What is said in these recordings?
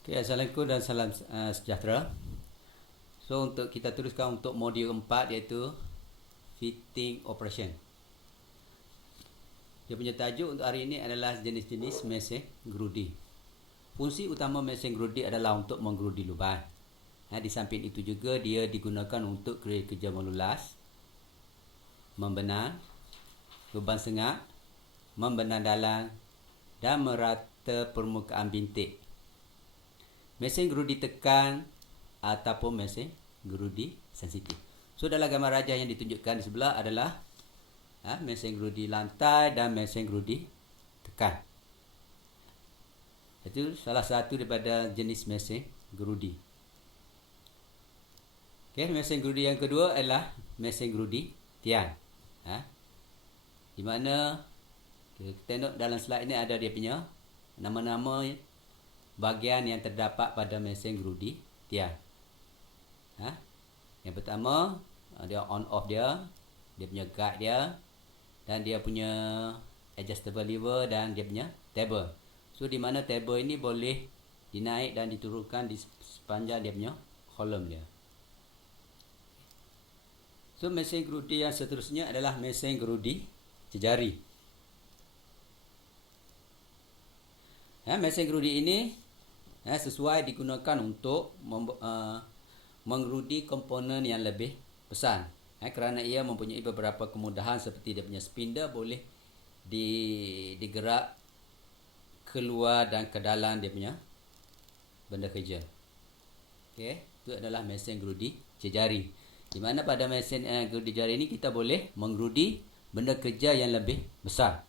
Okay, Assalamualaikum dan salam sejahtera. So untuk kita teruskan untuk modul 4 iaitu fitting operation. Dia punya tajuk untuk hari ini adalah jenis-jenis mesin gerudi. Fungsi utama mesin gerudi adalah untuk menggerudi lubang. Di samping itu juga dia digunakan untuk kerja melulas, membenang lubang sengak, membenang dalang dan merata permukaan bintik. Mesin gerudi tekan ataupun mesin gerudi sensitif. So dalam gambar rajah yang ditunjukkan di sebelah adalah mesin gerudi lantai dan mesin gerudi tekan. Itu salah satu daripada jenis mesin gerudi. Okay, mesin gerudi yang kedua adalah mesin gerudi tiang. Di mana kita tengok dalam slide ini ada dia punya nama-nama bahagian yang terdapat pada mesin gerudi tiang. Yang pertama, dia on off dia punya guide dia, dan dia punya adjustable lever dan dia punya table. So di mana table ini boleh dinaik dan diturunkan di sepanjang dia punya kolom dia. So mesin gerudi yang seterusnya adalah mesin gerudi jejari. Mesin gerudi ini sesuai digunakan untuk menggerudi komponen yang lebih besar. Kerana ia mempunyai beberapa kemudahan seperti dia punya spindle boleh digerak keluar dan ke dalam dia punya benda kerja. Okey, itu adalah mesin gerudi jejari. Di mana pada mesin gerudi jejari ini kita boleh menggerudi benda kerja yang lebih besar.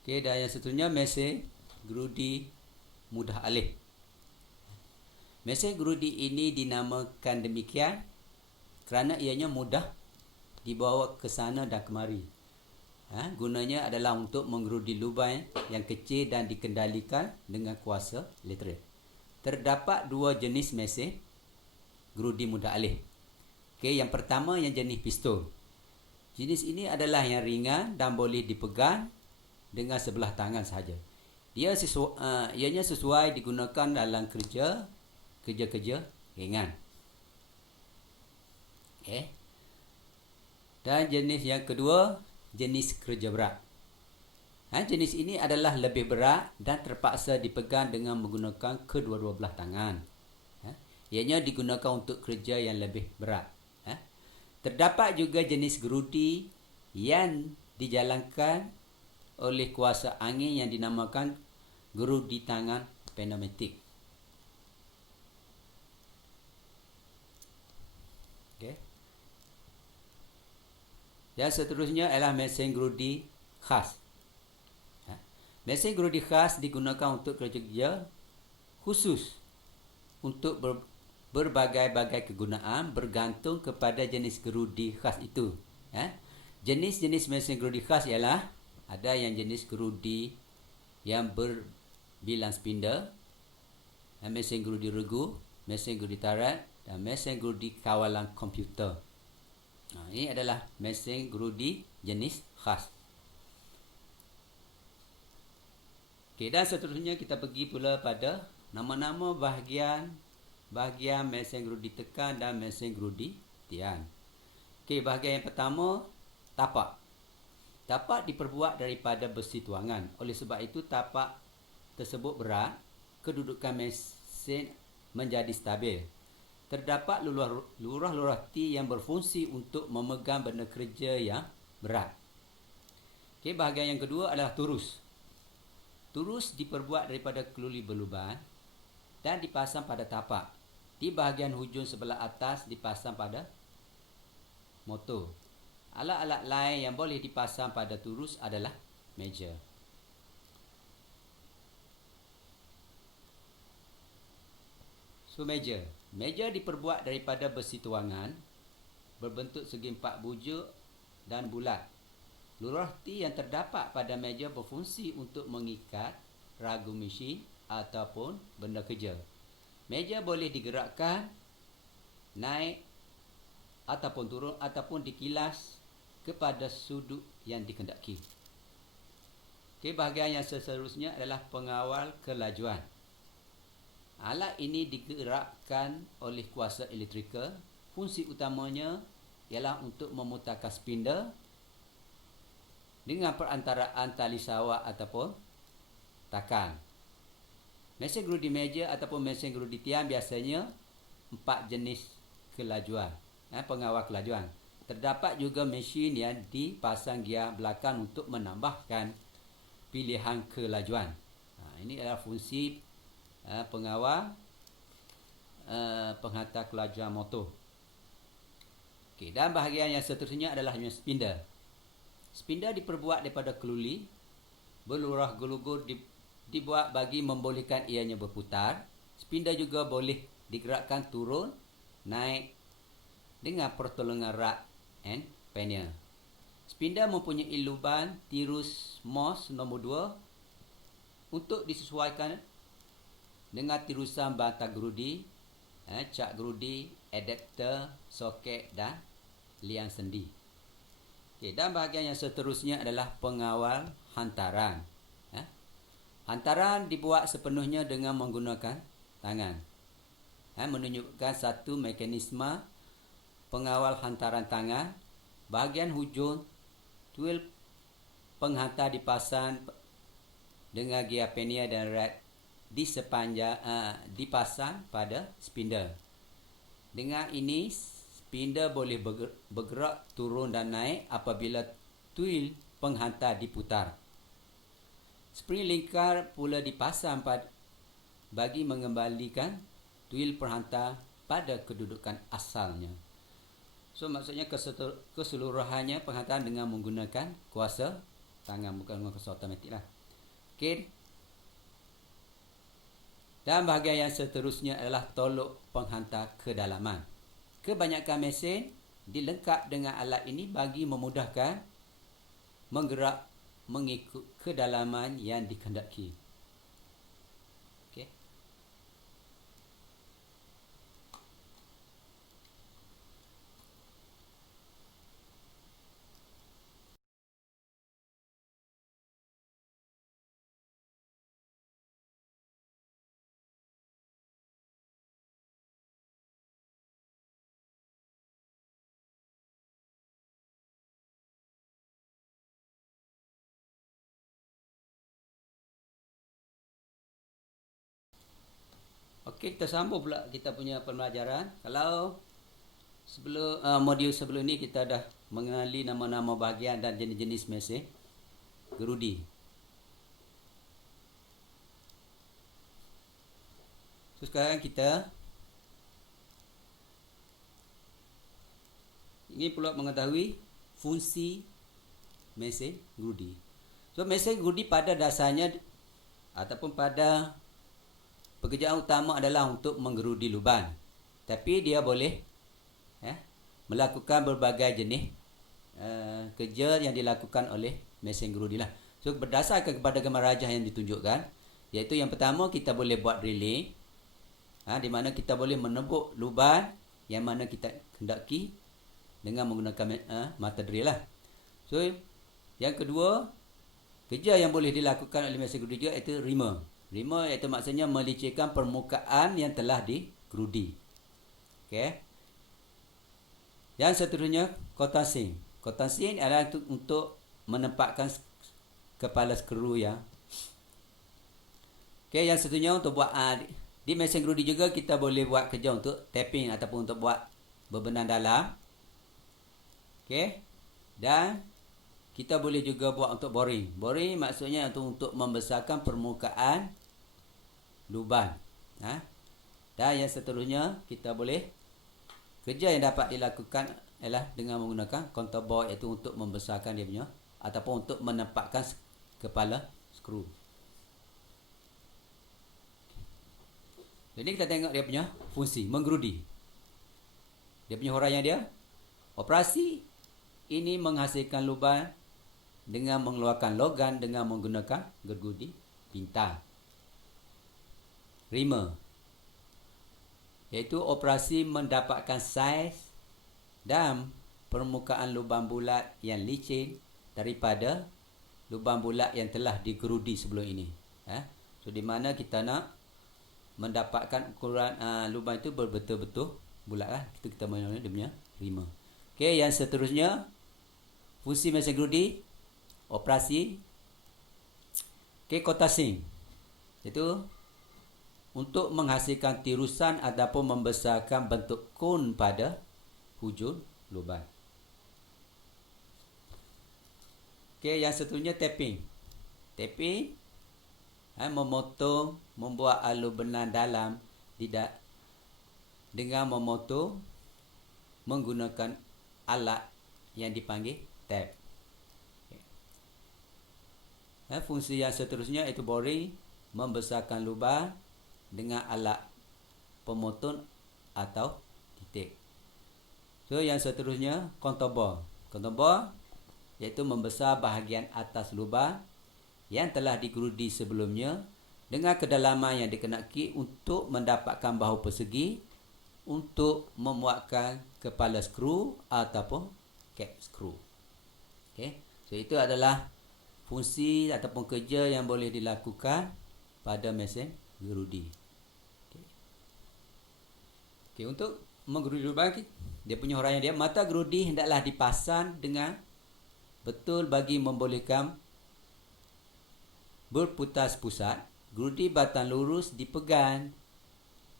Okey, dan yang seterusnya mesin gerudi mudah alih. Mesin gerudi ini dinamakan demikian kerana ianya mudah dibawa ke sana dan kemari. Gunanya adalah untuk menggerudi lubang yang kecil dan dikendalikan dengan kuasa elektrik. Terdapat dua jenis mesin gerudi mudah alih. Okey, yang pertama yang jenis pistol. Jenis ini adalah yang ringan dan boleh dipegang dengan sebelah tangan sahaja. Ianya sesuai digunakan dalam kerja ringan. Okay. Dan jenis yang kedua, jenis kerja berat. Jenis ini adalah lebih berat dan terpaksa dipegang dengan menggunakan kedua-dua belah tangan. Ianya digunakan untuk kerja yang lebih berat. Terdapat juga jenis gerudi yang dijalankan oleh kuasa angin yang dinamakan gerudi tangan pneumatik. Okay. Dan seterusnya adalah mesin gerudi khas. Mesin gerudi khas digunakan untuk kerja khusus untuk berbagai-bagai kegunaan bergantung kepada jenis gerudi khas itu. Jenis-jenis mesin gerudi khas ialah ada yang jenis gerudi yang berbilang spindle, mesin gerudi regu, mesin gerudi tarat dan mesin gerudi kawalan komputer. Ini adalah mesin gerudi jenis khas. Okey, dan seterusnya kita pergi pula pada nama-nama bahagian mesin gerudi tekan dan mesin gerudi tiang. Okey, bahagian yang pertama, tapak. Tapak diperbuat daripada besi tuangan. Oleh sebab itu tapak tersebut berat, kedudukan mesin menjadi stabil. Terdapat lurah-lurah T yang berfungsi untuk memegang benda kerja yang berat. Okey, bahagian yang kedua adalah turus. Turus diperbuat daripada keluli berlubang dan dipasang pada tapak. Di bahagian hujung sebelah atas dipasang pada motor. Alat-alat lain yang boleh dipasang pada turus adalah meja. So meja diperbuat daripada besi tuangan berbentuk segi empat bujuk dan bulat. Lurah T yang terdapat pada meja berfungsi untuk mengikat ragu mesin ataupun benda kerja. Meja boleh digerakkan, naik ataupun turun ataupun dikilas kepada sudut yang dikehendaki. Okey, bahagian yang seterusnya adalah pengawal kelajuan. Alat ini digerakkan oleh kuasa elektrikal. Fungsi utamanya ialah untuk memutarkan spindle dengan perantaraan tali sawak ataupun takan. Mesin gerudi meja ataupun mesin gerudi tiang biasanya 4 jenis kelajuan, pengawal kelajuan. Terdapat juga mesin yang dipasang gear belakang untuk menambahkan pilihan kelajuan. Ini adalah fungsi pengawal penghantar kelajuan motor. Okey, dan bahagian yang seterusnya adalah spindle. Spindle diperbuat daripada keluli, berlurah gelugur dibuat bagi membolehkan ianya berputar. Spindle juga boleh digerakkan turun, naik dengan pertolongan rak and panel. Spindle mempunyai lubang tirus Morse nombor 2 untuk disesuaikan dengan tirusan batang gerudi, cak gerudi, adapter, soket dan liang sendi. Okey, dan bahagian yang seterusnya adalah pengawal hantaran. Hantaran dibuat sepenuhnya dengan menggunakan tangan. Menunjukkan satu mekanisme pengawal hantaran tangan. Bahagian hujung tuil penghantar dipasang dengan gear panel dan rad di sepanjang dipasang pada spindle. Dengan ini spindle boleh bergerak turun dan naik apabila tuil penghantar diputar. Spring lingkar pula dipasang bagi mengembalikan tuil penghantar pada kedudukan asalnya. So maksudnya keseluruhannya penghantaran dengan menggunakan kuasa tangan, bukan dengan kuasa automatik lah. Okey. Dan bahagian yang seterusnya adalah tolok penghantar kedalaman. Kebanyakan mesin dilengkap dengan alat ini bagi memudahkan menggerak mengikut kedalaman yang dikehendaki. Okey. Okey, kita sambung pula kita punya pembelajaran. Kalau sebelum modul sebelum ni kita dah mengenali nama-nama bahagian dan jenis-jenis mesin gerudi. So sekarang kita ini pula mengetahui fungsi mesin gerudi. So mesin gerudi pada dasarnya ataupun pada pekerjaan utama adalah untuk menggerudi lubang. Tapi dia boleh melakukan berbagai jenis kerja yang dilakukan oleh mesin gerudi lah. So berdasarkan kepada gambar rajah yang ditunjukkan, iaitu yang pertama kita boleh buat drilling, di mana kita boleh menebuk lubang yang mana kita hendaki dengan menggunakan mata drill lah. So yang kedua, kerja yang boleh dilakukan oleh mesin gerudi juga iaitu reamer. Reamer iaitu maksudnya melicirkan permukaan yang telah digerudi. Okey. Yang seterusnya, contacting. Contacting adalah untuk menempatkan kepala skru ya. Okey, yang seterusnya untuk buat di mesin gerudi juga kita boleh buat kerja untuk tapping ataupun untuk buat berbenang dalam. Okey. Dan kita boleh juga buat untuk boring. Boring maksudnya untuk membesarkan permukaan lubang. Dan yang seterusnya kita boleh kerja yang dapat dilakukan ialah dengan menggunakan contour bore, iaitu untuk membesarkan dia punya ataupun untuk menempatkan kepala skru. Jadi kita tengok dia punya fungsi menggerudi. Dia punya huraian dia. Operasi ini menghasilkan lubang dengan mengeluarkan logam dengan menggunakan gerudi pintar. Reamer iaitu operasi mendapatkan saiz dan permukaan lubang bulat yang licin daripada lubang bulat yang telah digerudi sebelum ini. So di mana kita nak mendapatkan ukuran lubang itu betul-betul bulat lah. Kita mana dia punya 5. Okey, yang seterusnya fungsi mesin gerudi, operasi. Okey, kotasing. Itu untuk menghasilkan tirusan ataupun membesarkan bentuk kon pada hujung lubang. Okey, yang seterusnya tapping. Tapping memotong, membuat alur benang dalam tidak dengan memotong menggunakan alat yang dipanggil tap. Fungsi yang seterusnya itu boring, membesarkan lubang dengan alat pemotong atau titik. So yang seterusnya contour bore. Contour bore iaitu membesar bahagian atas lubang yang telah digerudi sebelumnya dengan kedalaman yang dikenaki untuk mendapatkan bahu persegi untuk memuatkan kepala skru ataupun cap skru. Okey, so itu adalah fungsi ataupun kerja yang boleh dilakukan pada mesin gerudi. Okey, untuk menggerudi lubang, dia punya huraian dia, mata gerudi hendaklah dipasang dengan betul bagi membolehkan berputar pusat. Gerudi batang lurus dipegang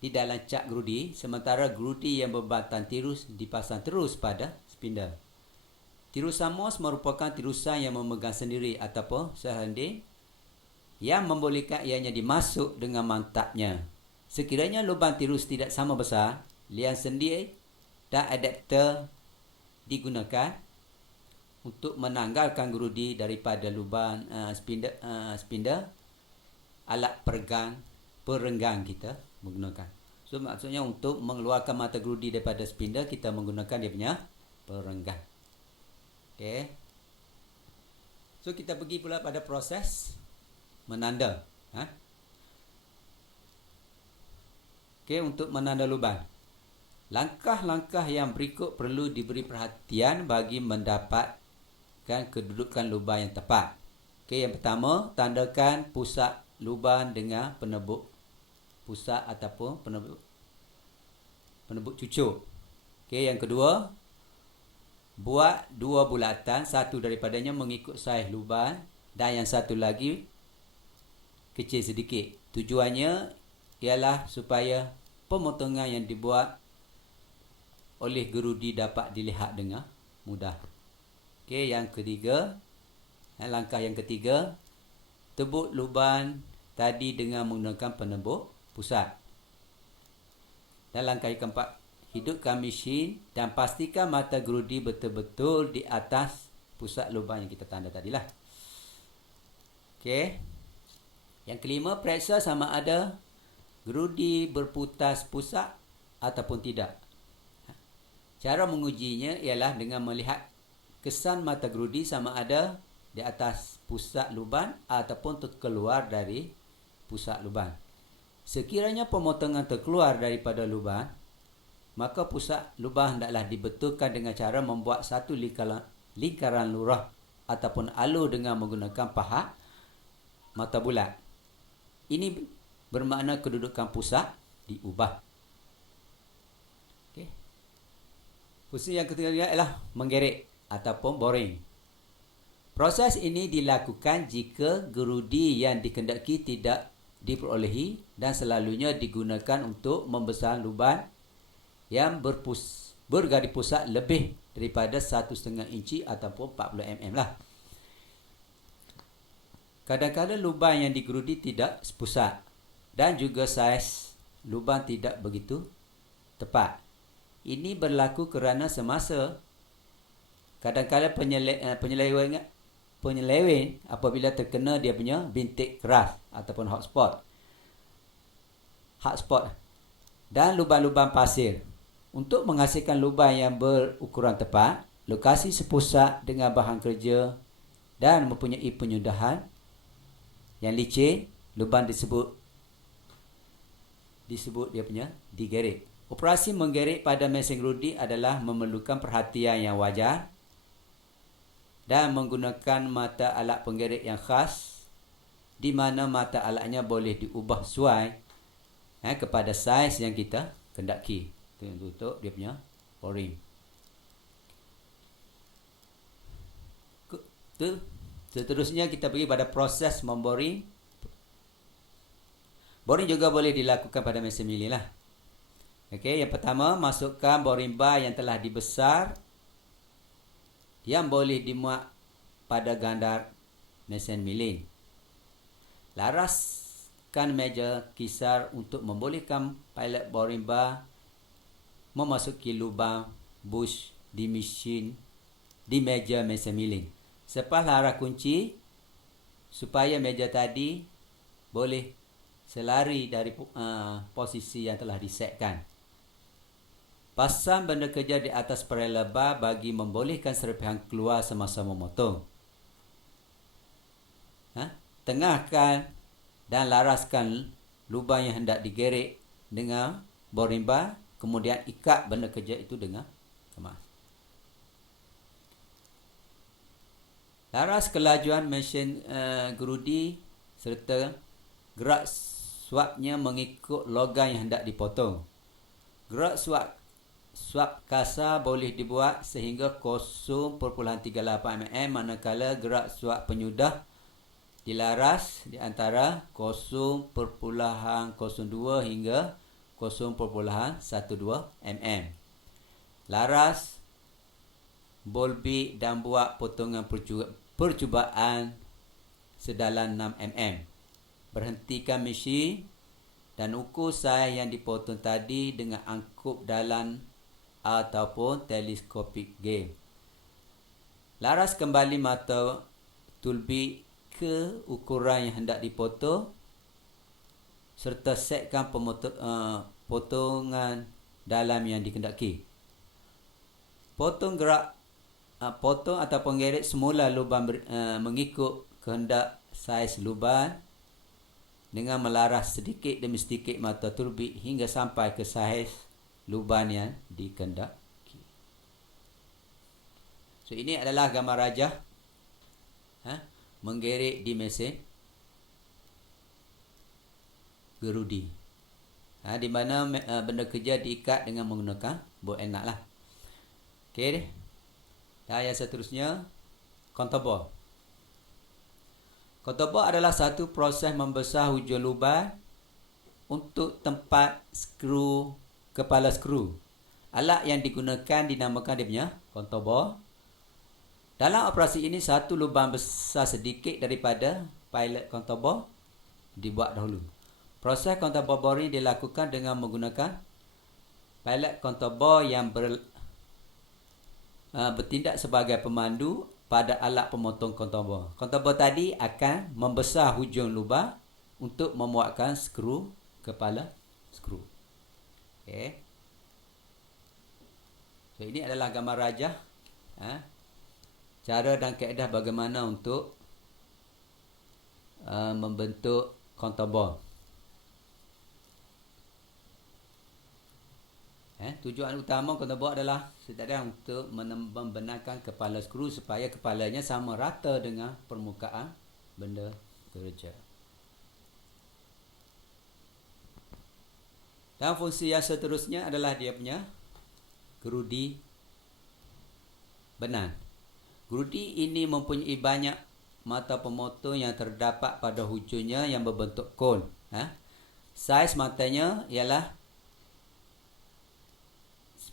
di dalam cak gerudi, sementara gerudi yang berbatang tirus dipasang terus pada spindle. Tirusan Morse merupakan tirusan yang memegang sendiri ataupun sehending yang membolehkan ianya dimasuk dengan mantapnya. Sekiranya lubang tirus tidak sama besar, lian sendi dan adapter digunakan untuk menanggalkan gerudi daripada lubang spindle. Alat perenggang kita menggunakan. So maksudnya untuk mengeluarkan mata gerudi daripada spindle, kita menggunakan dia punya perenggang. Okey. So kita pergi pula pada proses menanda. Okey, untuk menanda lubang. Langkah-langkah yang berikut perlu diberi perhatian bagi mendapatkan kedudukan lubang yang tepat. Okey, yang pertama, tandakan pusat lubang dengan penebuk pusat ataupun penebuk cucuk. Okey, yang kedua, buat dua bulatan, satu daripadanya mengikut saiz lubang dan yang satu lagi kecil sedikit. Tujuannya ialah supaya pemotongan yang dibuat oleh gerudi dapat dilihat dengan mudah. Okey, yang ketiga, langkah yang ketiga, tebuk lubang tadi dengan menggunakan penebuk pusat. Dan langkah yang keempat, hidupkan mesin dan pastikan mata gerudi betul-betul di atas pusat lubang yang kita tanda tadilah. Okey. Yang kelima, periksa sama ada gerudi berputar pusat ataupun tidak. Cara mengujinya ialah dengan melihat kesan mata gerudi sama ada di atas pusat lubang ataupun terkeluar dari pusat lubang. Sekiranya pemotongan terkeluar daripada lubang, maka pusat lubang hendaklah dibetulkan dengan cara membuat satu lingkaran lurah ataupun alur dengan menggunakan pahat mata bulat. Ini bermakna kedudukan pusat diubah. Okey. Fungsi yang ketiga ialah menggerek ataupun boring. Proses ini dilakukan jika gerudi yang dikehendaki tidak diperolehi dan selalunya digunakan untuk membesar lubang yang bergaris pusat lebih daripada 1,5 inci ataupun 40 mm lah. Kadang-kadang lubang yang digerudi tidak sepusat dan juga saiz lubang tidak begitu tepat. Ini berlaku kerana semasa kadang-kadang penyeleweng apabila terkena dia punya bintik keras ataupun hotspot dan lubang-lubang pasir. Untuk menghasilkan lubang yang berukuran tepat, lokasi sepusat dengan bahan kerja dan mempunyai penyudahan yang licin, lubang disebut dia punya digerek. Operasi menggerek pada mesin gerudi adalah memerlukan perhatian yang wajar dan menggunakan mata alat penggeret yang khas, di mana mata alatnya boleh diubah sesuai kepada saiz yang kita kendaki. Itu untuk dia punya boring. Seterusnya kita pergi pada proses memboring. Boring juga boleh dilakukan pada mesin milling lah. Okey, yang pertama, masukkan boring bar yang telah dibesar yang boleh dimuat pada gandar mesin milling. Laraskan meja kisar untuk membolehkan pilot boring bar memasuki lubang bush di meja mesin milling. Selepas laras kunci supaya meja tadi boleh selari dari posisi yang telah disetkan. Pasang benda kerja di atas paralel bar bagi membolehkan serpihan keluar semasa memotong. Tengahkan dan laraskan lubang yang hendak digeret dengan boring bar, kemudian ikat benda kerja itu dengan kemas. Laras kelajuan mesin gerudi serta gerak suapnya mengikut logam yang hendak dipotong. Gerak suap kasar boleh dibuat sehingga 0.38 mm, manakala gerak suap penyudah dilaras di antara 0.02 hingga 0.12 mm. Laras, bol bit dan buat potongan percubaan sedalam 6 mm. Berhentikan mesin dan ukur saiz yang dipotong tadi dengan angkup dalam ataupun teleskopik game. Laras kembali mata toolbit ke ukuran yang hendak dipotong serta setkan potongan dalam yang dikendaki. Potong atau penggeret semula lubang mengikut kehendak saiz lubang dengan melaras sedikit demi sedikit mata toolbit hingga sampai ke saiz lubang yang dikendaki. So ini adalah gambar rajah menggeret di mesin gerudi. Di mana benda kerja diikat dengan menggunakan bot enak lah. Okey. Dan yang seterusnya, contour bore. Contour bore adalah satu proses membesar hujung lubang untuk tempat skru kepala skru. Alat yang digunakan dinamakan dia punya contour bore. Dalam operasi ini, satu lubang besar sedikit daripada pilot contour bore dibuat dahulu. Proses contour bore boring dilakukan dengan menggunakan pilot contour bore yang bertindak sebagai pemandu pada alat pemotong contour bore. Contour bore tadi akan membesar hujung lubang untuk memuatkan skru kepala skru. Okay. So ini adalah gambar rajah cara dan kaedah bagaimana untuk membentuk contour bore. Tujuan utama contour bore adalah sekadar untuk membenarkan kepala skru supaya kepalanya sama rata dengan permukaan benda kerja. Dan fungsi yang seterusnya adalah dia punya gerudi benang. Gerudi ini mempunyai banyak mata pemotong yang terdapat pada hujungnya yang berbentuk kon. Saiz matanya ialah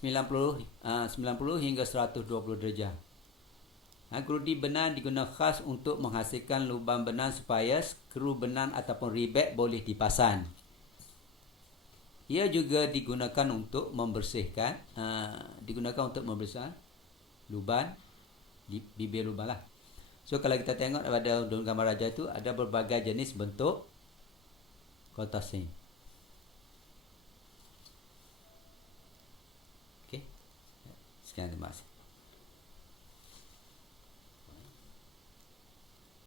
90 hingga 120 darjah. Gerudi benang digunakan khas untuk menghasilkan lubang benang supaya skru benang ataupun ribet boleh dipasang. Ia juga digunakan untuk membersihkan lubang di bibir lubang lah. So kalau kita tengok pada gambar rajah itu ada berbagai jenis bentuk contouring. Okey. Sekian, terima kasih.